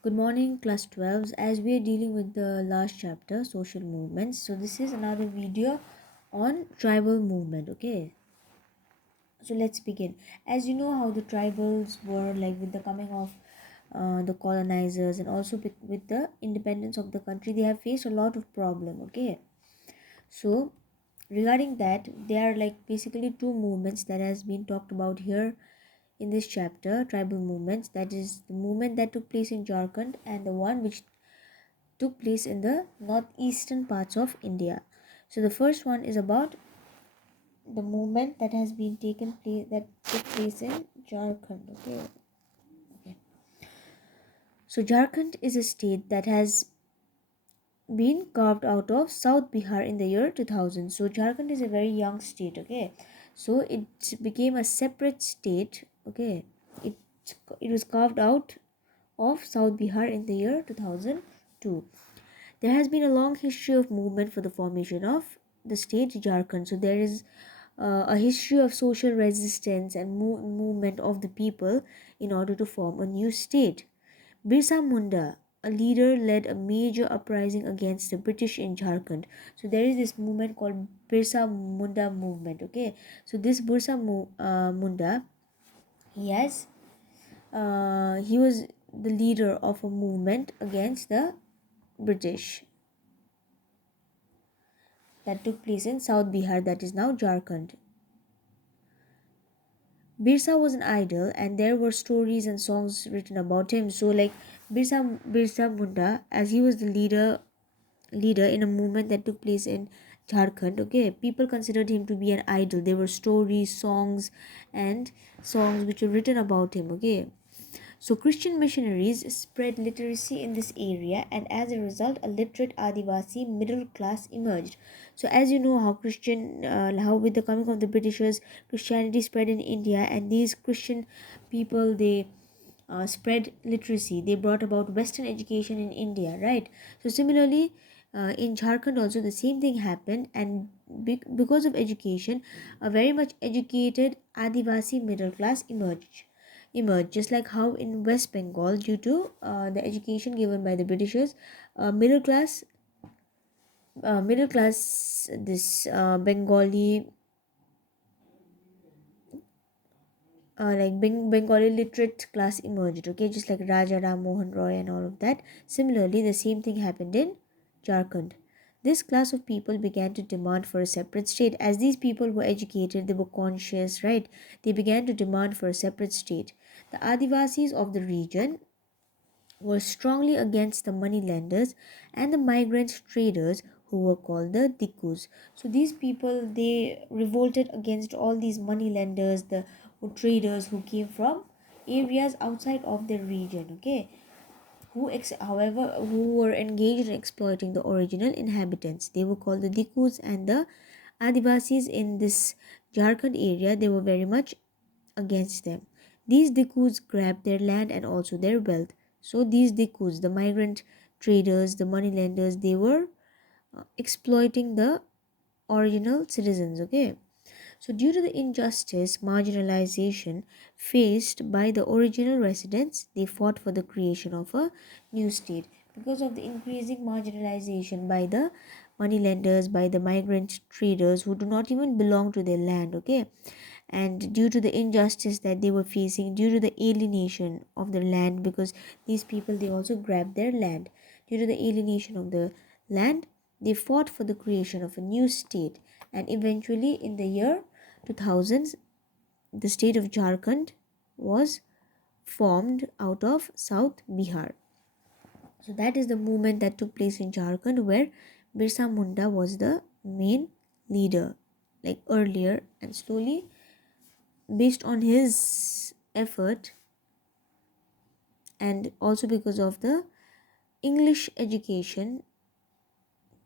Good morning, class 12s. As we are dealing with the last chapter, social movements. So, this is another video on tribal movement. Okay, so let's begin. As you know, how the tribals were like with the coming of the colonizers and also with the independence of the country, they have faced a lot of problem. Okay, so regarding that, there are like basically two movements that has been talked about here in this chapter, tribal movements. That is the movement that took place in Jharkhand and the one which took place in the northeastern parts of India. So the first one is about the movement that has been taken place that took place in Jharkhand. Okay. So Jharkhand is a state that has been carved out of South Bihar in the year 2000. So Jharkhand is a very young state. Okay, so it became a separate state. Okay, it it was carved out of South Bihar in the year 2002. There has been a long history of movement for the formation of the state Jharkhand. So there is a history of social resistance and movement of the people in order to form a new state. Birsa Munda, a leader, led a major uprising against the British in Jharkhand. So there is this movement called Birsa Munda movement. Okay, so this Munda, he was the leader of a movement against the British that took place in South Bihar, that is now Jharkhand. Birsa was an idol, and there were stories and songs written about him. So, like Birsa Munda, as he was the leader in a movement that took place in Jharkhand. Okay, people considered him to be an idol. There were stories, songs, and songs which were written about him. Okay, so Christian missionaries spread literacy in this area, and as a result, a literate Adivasi middle class emerged. So, as you know, how with the coming of the Britishers, Christianity spread in India, and these Christian people they spread literacy. They brought about Western education in India, right? So, similarly, in Jharkhand also the same thing happened, and because of education, a very much educated Adivasi middle class emerged, just like how in West Bengal, due to the education given by the Britishers, middle class this Bengali Bengali literate class emerged. Okay, just like Raja Ram Mohan Roy and all of that. Similarly, the same thing happened in Jharkhand. This class of people began to demand for a separate state. As these people were educated, they were conscious, right? They began to demand for a separate state. The Adivasis of the region were strongly against the moneylenders and the migrant traders who were called the Dikus. So these people they revolted against all these moneylenders, the traders who came from areas outside of their region. Okay, however who were engaged in exploiting the original inhabitants. They were called the Dikus, and the Adivasis in this Jharkhand area they were very much against them. These Dikus grabbed their land and also their wealth. So these Dikus, the migrant traders, the moneylenders, they were exploiting the original citizens. Okay. So due to the injustice, marginalization faced by the original residents, they fought for the creation of a new state. Because of the increasing marginalization by the moneylenders, by the migrant traders who do not even belong to their land. Okay, and due to the injustice that they were facing, due to the alienation of their land, because these people they also grabbed their land, due to the alienation of the land, they fought for the creation of a new state, and eventually in the year 2000s the state of Jharkhand was formed out of South Bihar. So that is the movement that took place in Jharkhand, where Birsa Munda was the main leader, like earlier, and slowly, based on his effort and also because of the English education,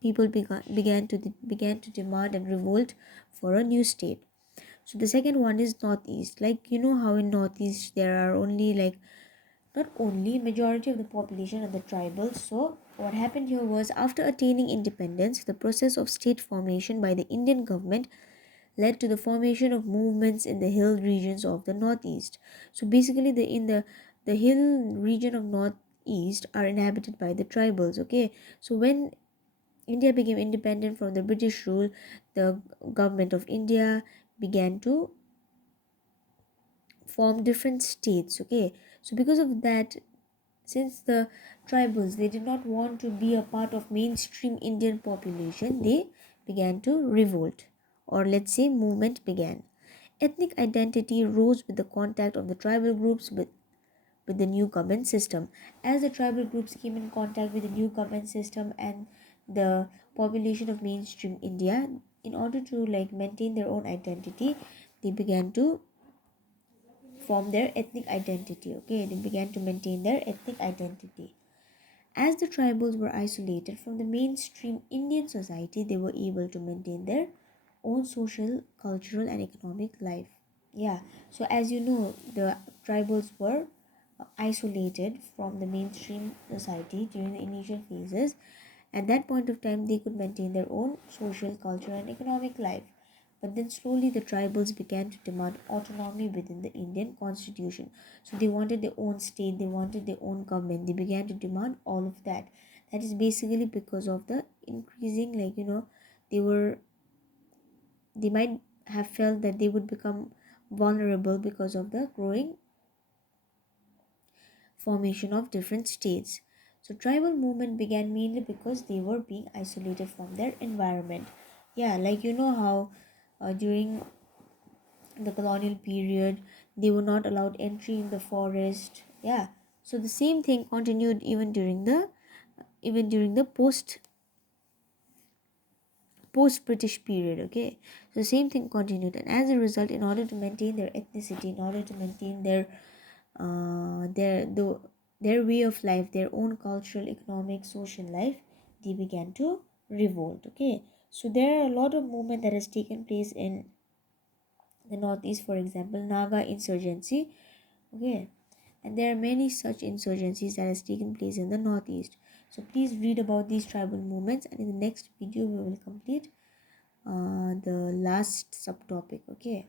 people began to demand and revolt for a new state. So the second one is northeast. Like you know how in northeast there are only like not only majority of the population are the tribals. So what happened here was, after attaining independence, the process of state formation by the Indian government led to the formation of movements in the hill regions of the northeast. So basically, the hill region of east are inhabited by the tribals. Okay, so when India became independent from the British rule, the government of India began to form different states. Okay, so because of that, since the tribals, they did not want to be a part of mainstream Indian population, they began to revolt, or let's say movement began. Ethnic identity rose with the contact of the tribal groups with the new government system. As the tribal groups came in contact with the new government system and the population of mainstream India, in order to like maintain their own identity, they began to form their ethnic identity. Okay, they began to maintain their ethnic identity. As the tribals were isolated from the mainstream Indian society, they were able to maintain their own social, cultural, and economic life. Yeah, so as you know, the tribals were isolated from the mainstream society during the initial phases. At that point of time, they could maintain their own social, cultural, and economic life. But then slowly the tribals began to demand autonomy within the Indian constitution. So they wanted their own state, they wanted their own government, they began to demand all of that. That is basically because of the increasing, they were, they might have felt that they would become vulnerable because of the growing formation of different states. So tribal movement began mainly because they were being isolated from their environment. Yeah, like you know how during the colonial period they were not allowed entry in the forest. Yeah, so the same thing continued even during the post British period. Okay, so the same thing continued, and as a result, in order to maintain their ethnicity, in order to maintain their way of life, their own cultural, economic, social life, they began to revolt. Okay, so there are a lot of movement that has taken place in the northeast. For example, Naga insurgency. Okay, and there are many such insurgencies that has taken place in the northeast. So please read about these tribal movements, and in the next video we will complete the last subtopic. Okay,